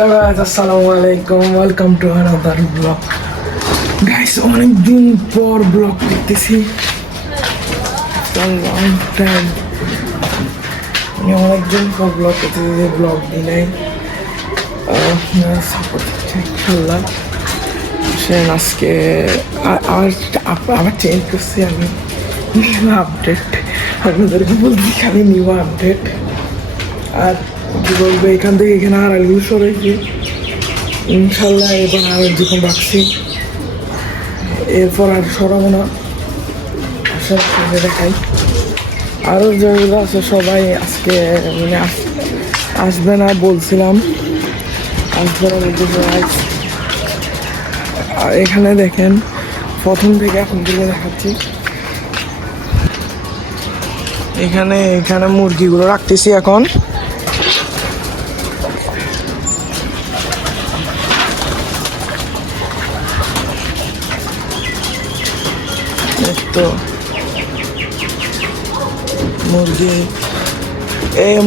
Hello guys, আসসালামু আলাইকুম। Welcome to another blog. Guys, অনেকদিন পর ব্লগ করতেছি। অনেকদিন পর ব্লগ করতেছি, ব্লগ দিই নাই। ইনশাল্লাহ আজকে আবার চেঞ্জ করছি আমি। নিউ আপডেট আপনাদেরকে বলছি, খালি নিউ আপডেট। আর কি বলবো, এখান থেকে এখানে আড়াইগুলো সরেছি। ইনশাল্লাহ এবার আর যখন রাখছি, এরপর আর সরাবো না। আসার সাথে দেখাই আরও যেগুলো আছে সবাই আজকে মানে আসবে না বলছিলাম, আসবে না বলতে সবাই। আর এখানে দেখেন, প্রথম থেকে এখন থেকে দেখাচ্ছি। এখানে এখানে মুরগিগুলো রাখতেছি এখন। তো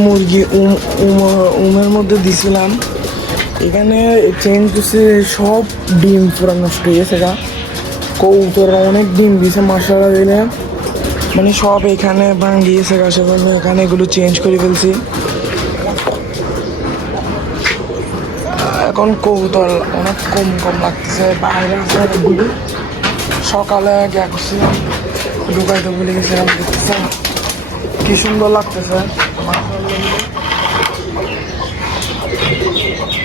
মুরগি উমের মধ্যে দিছিলাম। এখানে চেঞ্জ করছে, সব ডিম পুরো নষ্ট হয়ে গেছে। কবুতর অনেক ডিম দিয়েছে মাসালা দিলে, মানে সব এখানে ভাঙিয়েছে গা। সেজন্য এখানে এগুলো চেঞ্জ করে ফেলছি। এখন কবুতর অনেক কম কম লাগতেছে। বাইরে আছে অনেকগুলো। সকালে গেছিলাম, ঢুকাইতে বলে গেছিলাম। দেখতেছেন কি সুন্দর লাগতেছে।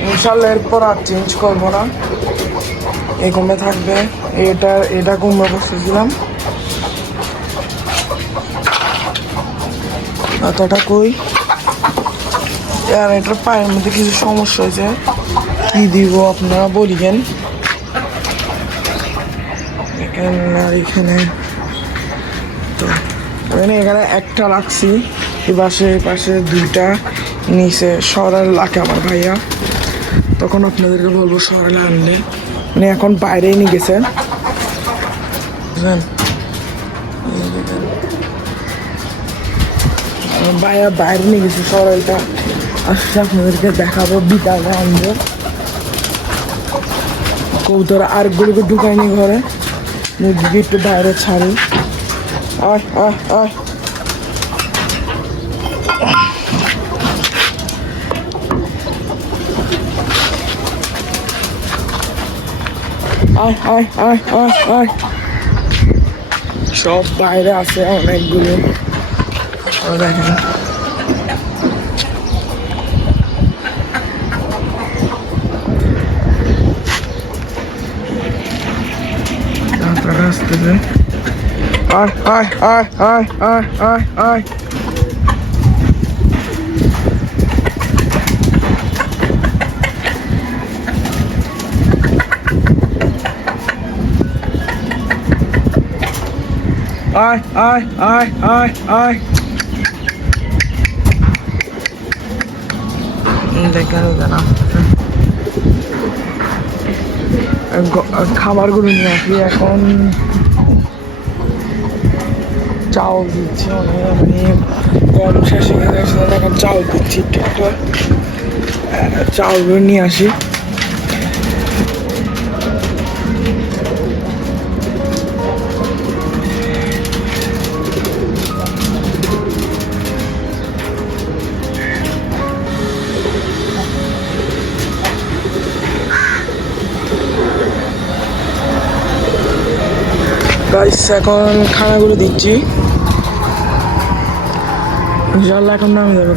ইনশাল্লাহ এরপর আর চেঞ্জ করবো না, এই কমে থাকবে। এটা কমে বসেছিলাম, এতটা কই। আর এটার পায়ের মধ্যে কিছু সমস্যা হয়েছে, কি দিব আপনারা বলিবেন। আর এখানে তো এখানে একটা রাখছি, এই পাশে দুইটা, নিচে সরাল লাগে আমার ভাইয়া। তখন আপনাদেরকে বলবো সরালে আনলে, মানে এখন বাইরেই নিয়ে গেছে বুঝলেন। ভাইয়া বাইরে নিয়ে গেছে সরালটা, আসলে আপনাদেরকে দেখাবো। বিকালে আনবো কবুতর, আরেকগুলোকে ঢুকাইনি ঘরে। মুরগিকে একটু বাইরে ছাড়ি। আয় আয় আয়, আয় আয় আয় আয় আয়। সব বাইরে আছে অনেকগুলো, দেখেন। আসতেছে, আয় আয় আয় আয় আয় আয় আয়। আয় আয় আয় আয় আয়। দেখেন না, খাবারগুলো নিয়ে আসি। এখন চাউল দিচ্ছি, মানে গরম শেষ হয়ে গেছে, এখন চাউল দিচ্ছি। একটু চাউলগুলো নিয়ে আসি। গাইস, এখন খানাগুলো দিচ্ছি। ইনশাল্লাহ এখন নামে যাবে।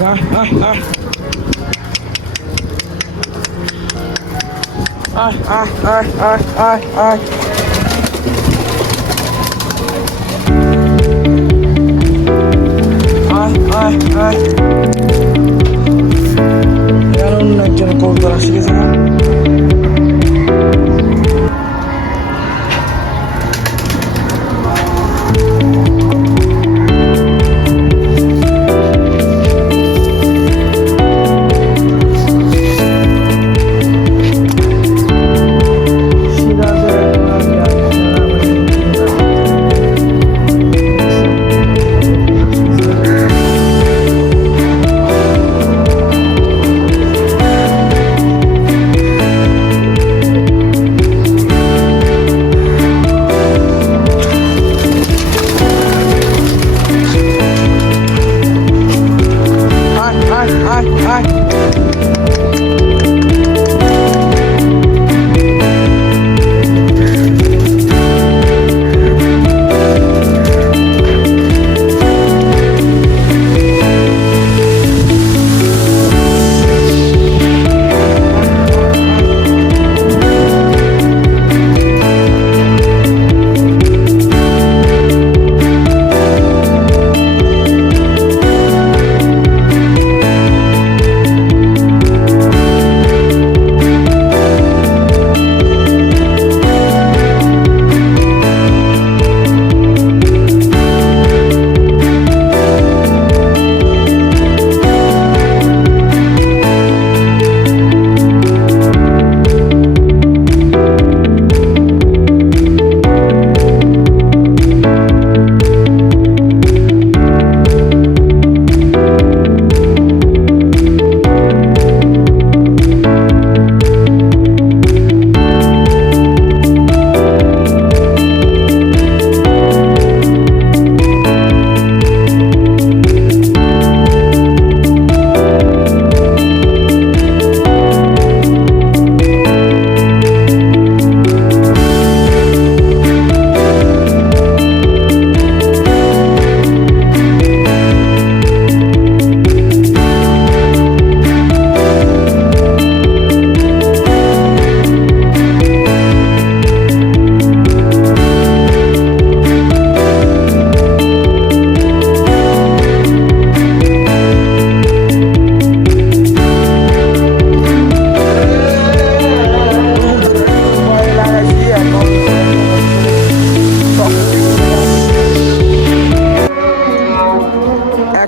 আয় আয় আয় আয় আয় আয়। আয় আয় আয়। অন্য একজন কবুতর আসে গেছে না।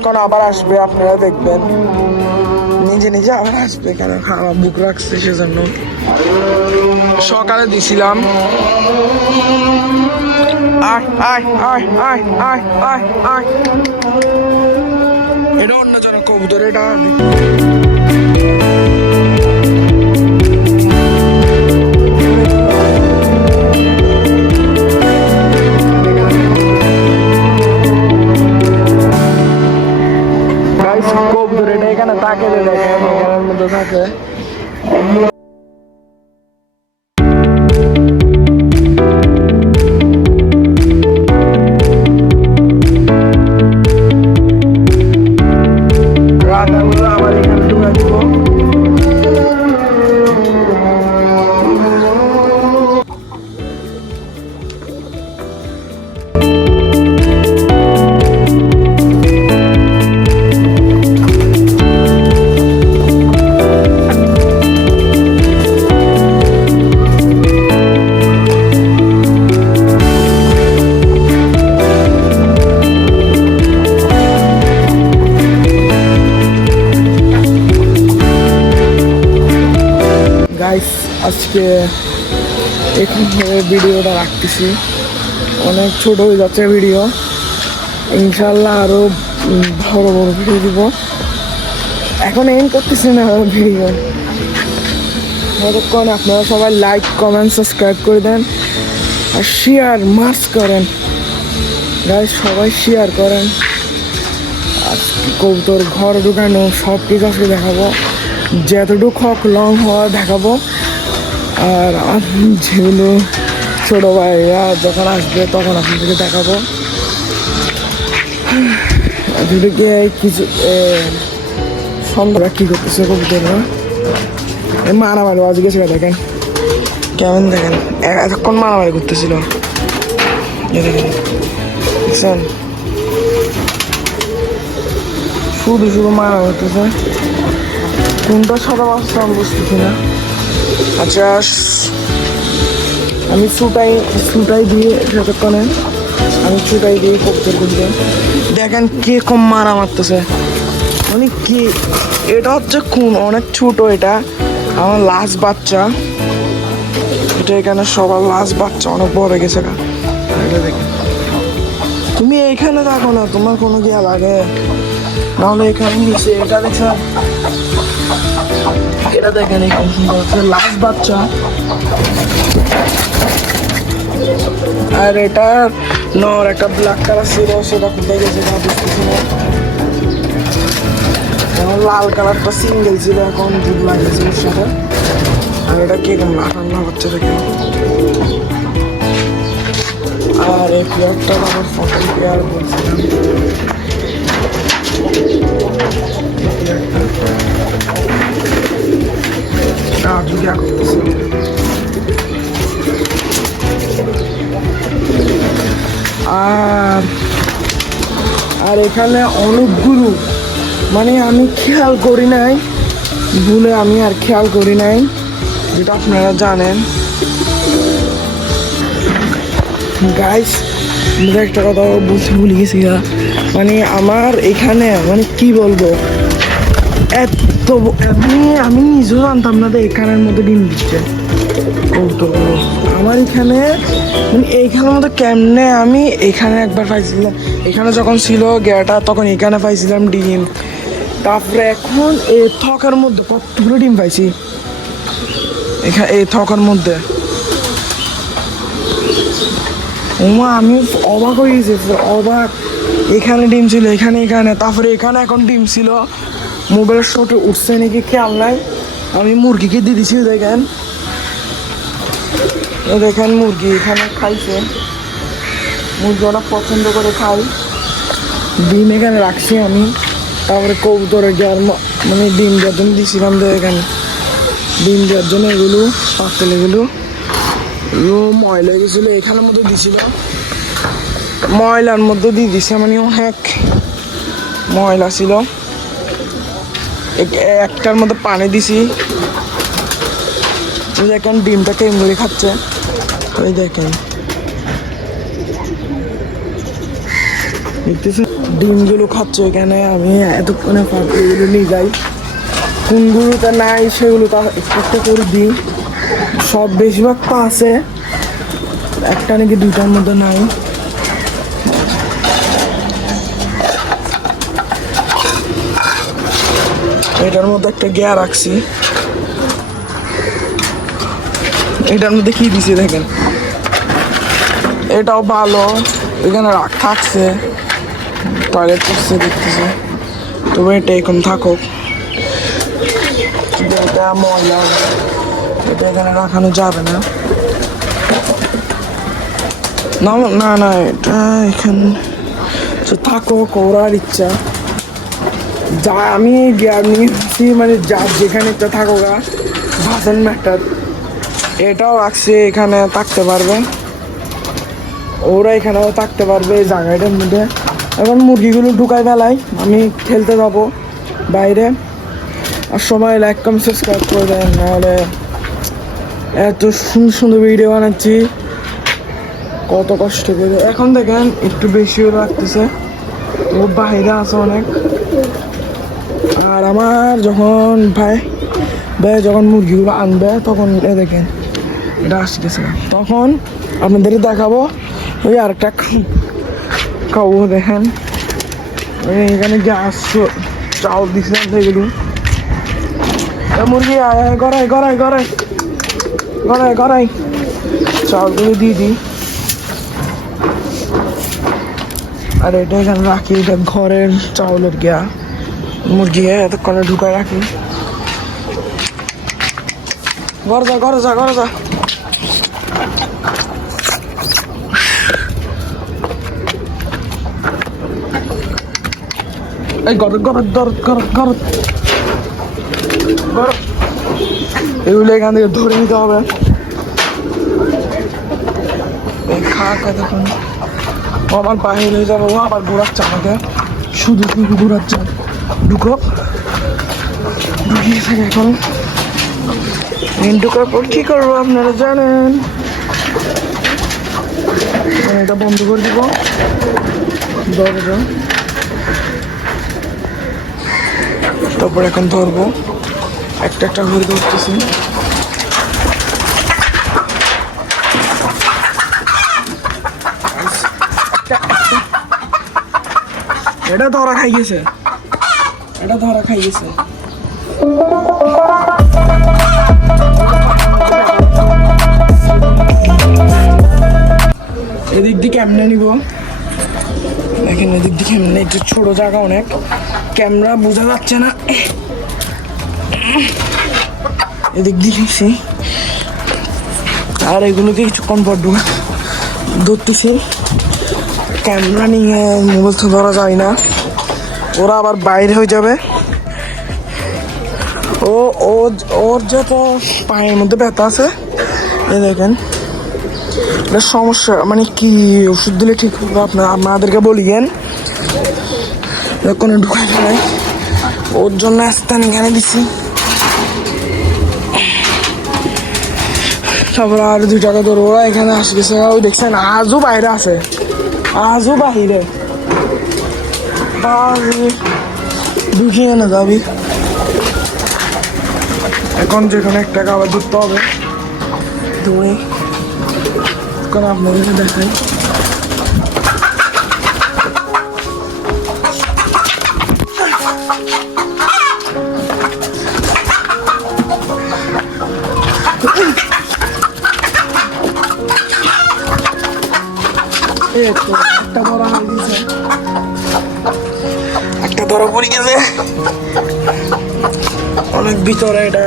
কিছুক্ষণ আবার আসবে, আপনারা দেখবেন নিজে নিজে আবার আসবে। কেন আমার বুক রাখছে সেজন্য। সকালে দিছিলাম। আয় আয় আয় আয় আয় আয় আয়, এটা অন্য জনের কবুতর। এটা কবুতর, এটা এখানে তাকে দেখেন, এখানের মধ্যে থাকে। রাধাগুলো আবার এখানে ঢুকে দিব। গাইস, আজকে এখন ভিডিওটা রাখতেছি, অনেক ছোট হয়ে যাচ্ছে ভিডিও। ইনশাল্লাহ আরো বড় বড় ভিডিও দিব। এখন এন্ড করতেছি না ভিডিও। ততক্ষণ আপনারা সবাই লাইক, কমেন্ট, সাবস্ক্রাইব করে দেন আর শেয়ার মাস্ট করেন গাইস, সবাই শেয়ার করেন। আর কবুতর ঘর ঢুকানো সব কিছু আজকে দেখাবো, যতটুকু হক লং হওয়া দেখাবো। আর যেগুলো ছোটো ভাইরা যখন আসবে তখন আপনাদেরকে দেখাবো। যেটাকে কিছু সন্ধ্যারা কী করতেছে কবুতররা, মারামারি আজ গেছে। দেখেন কেমন, দেখেন এতক্ষণ মারামারি করতেছিল। দেখেন বুঝছেন, শুধু শুধু মারামারি করতেছে। কোনটা সাদা মাছটা আমি বুঝতেছি না। আচ্ছা, আমি ছুটাই দিয়ে যতক্ষণে আমি ছুটাই দিয়ে কবুতর গুনতে। দেখেন কে কম মারা মারতেছে, মানে কি এটা হচ্ছে খুন অনেক ছোট। এটা আমার লাস্ট বাচ্চা, এটা এখানে সবার লাস্ট বাচ্চা, অনেক বড় গেছে। এটা দেখেন, তুমি এইখানে দেখো না, তোমার কোনো গিয়া লাগে নাহলে এখানে নিচে। এটা দেখছো, এটা দেখেন খুব সুন্দর হচ্ছে লাস্ট বাচ্চা। আর এটা নর একটা ব্ল্যাক কালার ছিল, সেটা কোথায় গেছে তা বুঝতেছি না। লাল কালারটা সিঙ্গেল ছিল, এখন দুধ লাগিয়েছে ওর সাথে। আর এটা কিরকম ঠান্ডা হচ্ছে দেখে। আর এই পেয়ারটা আমার ফটো পেয়ার বলছিলাম। আর এখানে অনেকগুলো, মানে আমি খেয়াল করি নাই, ভুলে আমি আর খেয়াল করি নাই, যেটা আপনারা জানেন। গাইস, একটা কথা বলতে ভুলে গেছি, মানে আমার এখানে মানে কি বলবো, এত আমি নিজেও জানতাম না যে এখানের মধ্যে ডিম দিচ্ছে কবুতরগুলো। আমার এখানে মানে এইখানের মধ্যে কেমনে আমি এখানে একবার পাইছিলাম, এখানে যখন ছিল গেটা তখন এখানে পাইছিলাম ডিম। তারপরে এখন এই থকের মধ্যে কতগুলো ডিম পাইছি এখানে, এই থকের মধ্যে। ওমা, আমি অবাক হয়ে গেছি, অবাক। এখানে ডিম ছিল, এখানে তারপরে এখানে এখন ডিম ছিল। মোবাইলের শটে উঠছে নাকি খেয়াল নাই, আমি মুরগিকে দিয়ে দিছি। দেখেন মুরগি এখানে খাইছে, মুরগি ওরা পছন্দ করে খাই। ডিম এখানে রাখছি আমি। তারপরে কবুতরে যাওয়ার মানে ডিম দেওয়ার জন্য দিয়েছিলাম, এখানে ডিম দেওয়ার জন্য এগুলো পাতল, এগুলো ময়লা গেছিলো এখানের মধ্যে দিছিল, ময়লার মধ্যে দিয়ে দিছে, মানে অনেক ময়লা ছিল। একটার মধ্যে পানি দিছি। দেখেন ডিমটাকে এমনি খাচ্ছে, ওই দেখেন দেখতেছেন ডিমগুলো খাচ্ছে এখানে, আমি এতক্ষণে পাখিগুলো নিয়ে যাই, কোনগুলোতে নাই সেগুলো তা একটু একটু করে দিই। সব বেশিরভাগ তো আছে, একটা নাকি দুইটার মধ্যে নাই। এটার মধ্যে একটা গিয়া রাখছি, এটার মধ্যে কি দিছি দেখেন, এটাও ভালো, এখানে থাকছে, টয়লেট করছে দেখতেছে, তবে এটা এখন থাকুক, এটা ময়লা, এটা এখানে রাখানো যাবে না। না না না, এটা এখানে থাকুক, ওরার ইচ্ছা। যা আমি জ্ঞান নিয়েছি মানে যার যেখানে একটা থাকো গা, ভাষণ ম্যাটার, এটাও রাখছে, এখানে থাকতে পারবে, ওরা এখানেও থাকতে পারবে এই জায়গাটার মধ্যে। এখন মুরগিগুলো ঢুকাই ফেলাই, আমি খেলতে যাবো বাইরে। আর সবাই লাইক কমেন্ট সাবস্ক্রাইব করে দেন, নাহলে এত সুন্দর সুন্দর ভিডিও বানাচ্ছি কত কষ্ট করে। এখন দেখেন একটু বেশিও লাগতেছে, ও বাইরে আছে অনেক। আর আমার যখন ভাই যখন মুরগিগুলো আনবে তখন দেখেন এটা আসতেছে, তখন আপনাদের দেখাবো। ওই আরেকটা খাবো, দেখেন এখানে গ্যাস চাউল দিচ্ছে এগুলো। মুরগি গড়াই গড়াই গড়াই গড়াই গড়াই চাউলগুলো দিয়ে দিই। আর এটা এখানে রাখি, এটা ঘরের চাউলের গিয়া, মুরগি এতক্ষণে ঢুকায় রাখি। ঘরে যা ঘরে যা ঘরে যা। এই ঘর ঘর ঘর ঘর ঘর ঘর, এগুলো এখান থেকে ধরে নিতে হবে। খাক এতক্ষণ, ও আমার বাহির হয়ে যাবে, ও আবার ঘোরাচ্ছে আমাকে, শুধু শুধু ঘোরাচ্ছে। ঢুকো, ঢুকিয়েছে এখন, ঢুকার পর কি করবো আপনারা জানেন। এটা বন্ধ করে দিব দরজা, তারপর এখন ধরবো, একটা একটা করে ধরতেছি। এটা ধরা খাই গেছে, এটা ধরা খাই গেছে। এদিক দিয়ে কেমনে নিব দেখেন, এদিক দিয়ে কেমনে, একটু ছোট জায়গা অনেক, ক্যামেরা বোঝা যাচ্ছে না। এদিক দিয়ে নিচ্ছি, আর এগুলোকে কিছুক্ষণ পর ধরতেছি। ক্যামেরা নিয়ে মোবাইল তো ধরা যায় না, ওরা আবার বাইরে হয়ে যাবে। ওর যত পায়ের মধ্যে ব্যথা আছে, এ দেখেন, এটা সমস্যা, মানে কি ওষুধ দিলে ঠিক হবে আপনাদেরকে বলিয়েন, কোনো ঢুকাই ফেলাই। ওর জন্য স্থান এখানে দিচ্ছি। তারপর আর 2 টাকা ধরে ওরা এখানে আসে গেছে, ওই দেখছেন আজও বাইরে আছে, আজও বাহিরে, ঢুকিয়ে না যাবি। এখন যেখানে 1 টাকা আবার ধরতে হবে, ধরে এখন আপনাদের দেখাই। একটা ধরা হয়ে গেছে, একটা ধরা পড়ে গেছে অনেক ভিতরে। এটা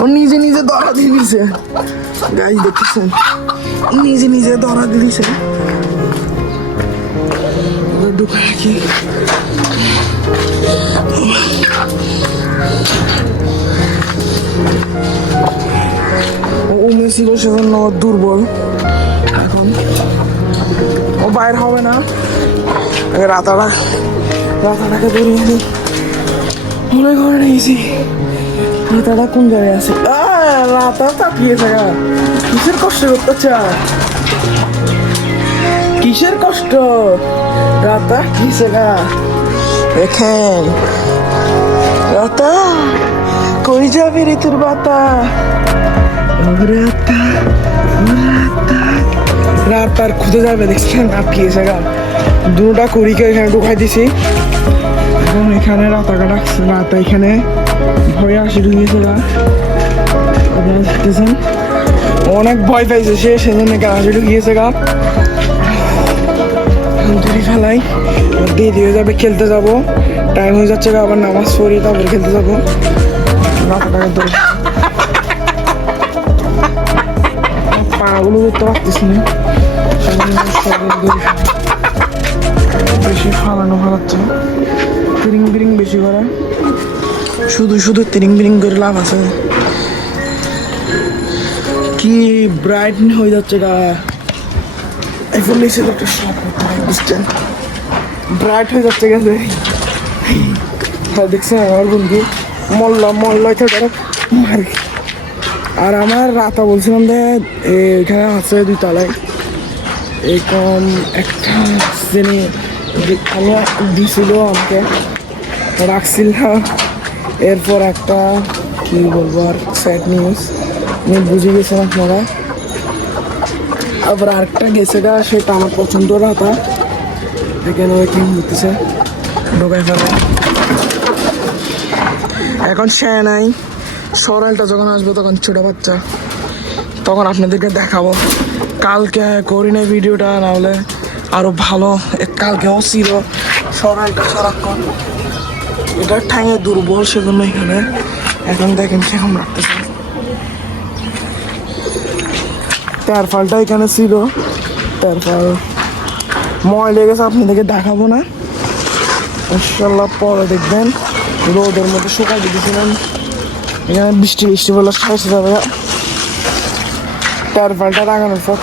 ও নিজে নিজে ধরা দিয়ে দিছে, গাইস দেখতেছেন, নিজে নিজে ধরা দিয়ে দিছে। ঢুকে রাখি, ও ছিল সেজন্য দুর্বল, এখন ও বাইর হবে না। রাতাটাকে ধরিয়ে দিই, মনে করে নিয়েছি রাতাটা কোন জায়গায় আছে। রাতা তাপিয়েছে গা। কিসের কষ্ট করতেছে? কিসের কষ্ট? রাতা কিসে গা? দেখেন রাতা কই যাবে রে তোর বাতা? রাতা রাতা রাতার খুঁজে যাবে দেখছেন তাপিয়েছে গা। দুটা কুড়িকে এখানে ঢুকাই দিছি। এখন এখানে রাতাকে ডাকছে। রাতা এখানে ভয়ে আসি ঢুকিয়েছে গা। আপনারা দেখতেছেন অনেক ভয় পাইছে সে, সেজন্য আসি ঢুকিয়েছে গা। ধরে ফেলাই দেরি হয়ে যাবে, খেলতে যাবো। টাইম হয়ে যাচ্ছে গা, আবার নামাজ পড়ি তারপরে খেলতে যাবো। রাতাটাকে ধরে পাগুলো করতে পারতেছি না, বেশি ফালানো ফালাচ্ছে। তিরিং বিরিং বেশি করে, শুধু শুধু তিরিং বিরিং করে লাভ আছে? কি ব্রাইট হয়ে যাচ্ছে গা। এখন এসে তো একটা শখ করতে হয়, বুঝছেন? ব্রাইট হয়ে যাচ্ছে গেছে। দেখছেন আমার বন্ধু মল্লাই থেকে মারি। আর আমার রাতা বলছিলাম যে এখানে আছে 2 তলায় এরকম একটা শ্রেণী আমি দিছিল, আমাকে রাখছিলাম। এরপর একটা কি বলবো আর স্যাড নিউজ আমি বুঝে গেছেন আপনারা। আবার আরেকটা গেছে গা, সেটা আমার পছন্দ রাতা। এখানে ওয়েটিং হতেছে, ঢোকাই ফেলে। এখন সে নাই, সরালটা যখন আসবে তখন ছোট বাচ্চা, তখন আপনাদেরকে দেখাবো। কালকে করি না ভিডিওটা, নাহলে আরো ভালো। কালকেও ছিল সরালটা সারাক্ষণ, এটা ঠাঙে দুর্বল, সেজন্য এখানে এখন দেখেন কিরকম রাখতেছে। তারফালটা এখানে ছিল, তারপর ময় লেগেছে, আপনাদেরকে দেখাবো না ইনশাল্লাহ, পরে দেখবেন। রোদের মধ্যে শুকাই দিয়েছিলাম, এখানে বৃষ্টি বলে খাইছে যাবে। তারফালটা লাগানোর পর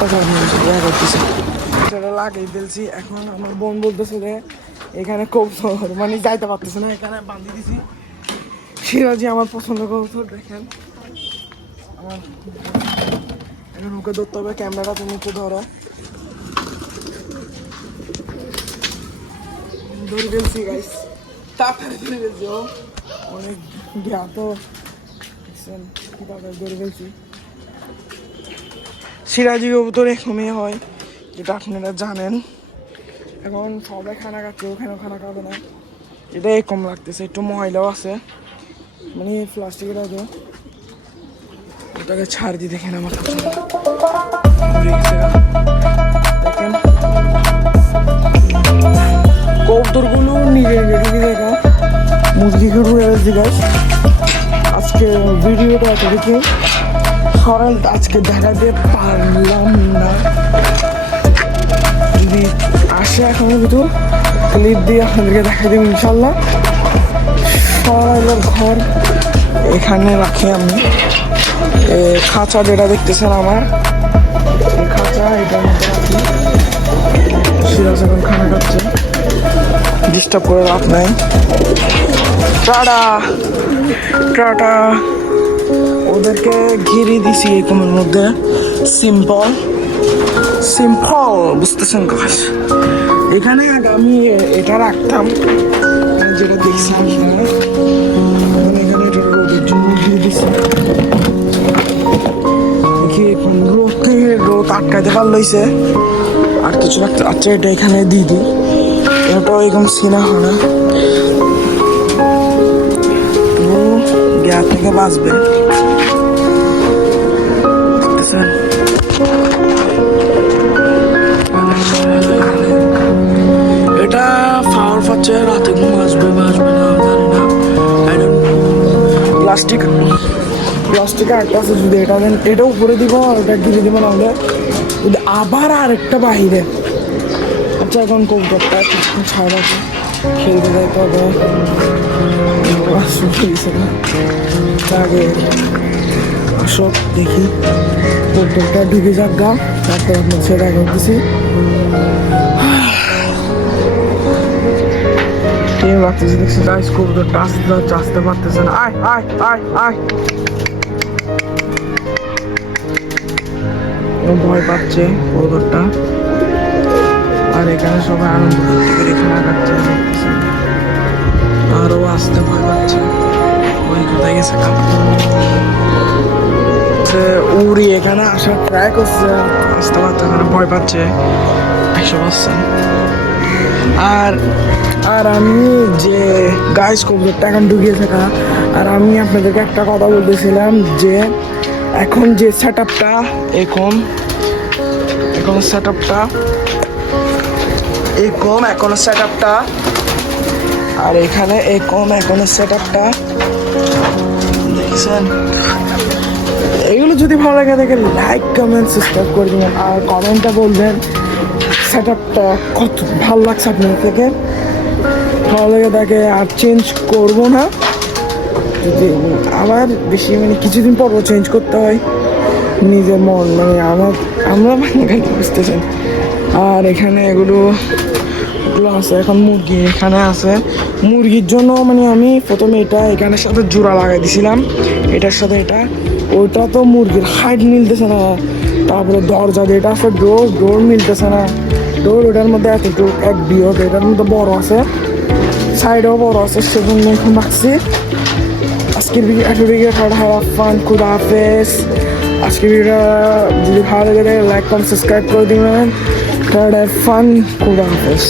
করতেছে, সেটা লাগিয়ে ফেলছি। এখন আমার বোন বলতেছে যে এখানে কবুতর মানে যাইতে পারতেছে না, এখানে বাঁধি দিছি। সিরাজি আমার পছন্দ কবুতর, দেখেন আমার। এখন ওকে ধরতে হবে, ক্যামেরাটা তুমি একটু ধরো। ধরে ফেলছি গাইস, তাড়াতাড়ি ধরে ফেলছি। ও অনেক জ্ঞাত, কি তাড়াতাড়ি ধরে ফেলছি। সিরাজি কবুতর এরকমই হয়, যেটা আপনারা জানেন। এখন সবাই খানা খাচ্ছে, ওখানেও খানা খাবে না, এটা এরকম লাগতেছে। একটু ময়লাও আছে, মানে প্লাস্টিকের আগে। এটাকে ছাড় দিয়ে দেখেন আমার পছন্দ। দেখেন কবুতরগুলো নিজে ঢুকে দেখা, মুরগিকে ঢুকে গেছি গাছ। আজকে ভিডিওটা এত দেখি সরাল আজকে দেখাতে পারলাম না, যদি আসে এখনো ভিতর ক্লিপ দিয়ে আপনাদেরকে দেখা দেব ইনশাল্লাহ। সরাইলের ঘর এখানে রাখি আমি। খাঁচা যেটা দেখতেছেন আমার, এই খাঁচা এটার মধ্যে রাখি। সিরাজ এখন খানা খাচ্ছে, ডিস্টার্ব করে লাভ নাই। Tata tata. ওদেরকে ঘিরে দিছি এরকমের মধ্যে, সিম্পল বুঝতেছেন গাছ। এখানে আমি এটা রাখতাম, যেটা দেখছিলাম এখানে এটা রোদের জন্য ঘিরে দিছি। দেখি রোদ থেকে রোদ আটকাইতে পারলইছে, আর কিছু রাখতে। আচ্ছা এটা এখানে দিয়ে দিই, এটাও এরকম সিনা হয় না, গ্যাস থেকে বাঁচবে। এটা ফাওয়ার পাচ্ছে, রাতে ঘুম আসবে বা আসবে না জানি না। প্লাস্টিক একটা আছে, যদি এটা দেন এটা উপরে দিব আর ওটা গিরে দিব, নাহলে আবার আরেকটা বাহিরে। আচ্ছা এখন কবুতরটা ছাড় আছে, খেলতে যাইতে হবে। আগে আসক দেখি কবুতরটা ঢুকে যাক গা, তারপর আপনার সেটা করতেছি। টিম রাখতেছি, দেখছি গাইস কবুতরটা আসতে পারতেছে না। আয় আয় আয় আয় ভয় পাচ্ছে কবুতরটা। আর এখানে সবাই আনন্দ করতে করে এখানে আগাচ্ছে, দেখতেছেন। আরও আসতে ভয় পাচ্ছে, ওই কোথায় গেছে উড়ি এখানে আসার ট্রাই করছে, আসতে পারছে এখানে ভয় পাচ্ছে 100%। আর আর আমি যে গাইস কবুতরটা এখন ঢুকিয়ে থাকা, আর আমি আপনাদেরকে একটা কথা বলতেছিলাম যে এখন যে সেট আপটা এখন সেট আপটা এখনো সেট আপটা, আর এখানে এখনো সেট আপটা দেখছেন। এগুলো যদি ভালো লাগে দেখে লাইক কমেন্ট সাবস্ক্রাইব করে দেবেন, আর কমেন্টটা বলবেন সেট আপটা কত ভালো লাগছে আপনার থেকে। ভালো লাগে তাকে আর চেঞ্জ করবো না, যদি আবার বেশি মানে কিছুদিন পর চেঞ্জ করতে হয় নিজের মন, মানে আমরা বাঙালি বুঝতেছেন। আর এখানে এগুলো আছে এখন মুরগি, এখানে আছে মুরগির জন্য মানে আমি প্রথমে এখানের সাথে জোড়া লাগাই দিছিলাম, এটার সাথে এটা, ওইটা তো মুরগির হাইট মিলতেছে না। তারপরে দরজা যেটা আছে ডোর মিলতেছে না, ডোর ওটার মধ্যে এতটুকু এক বিয়ত, এটার মধ্যে বড় আছে, সাইডেও বড় আছে, সেজন্য এখন রাখছি। আজকের ভিডিও ফান, খুদা হাফেজ। আজকের ভিডিওটা যদি ভালো লাগে লাইক কমেন্ট সাবস্ক্রাইব করে দিবেন। ফান, খুদা হাফেজ।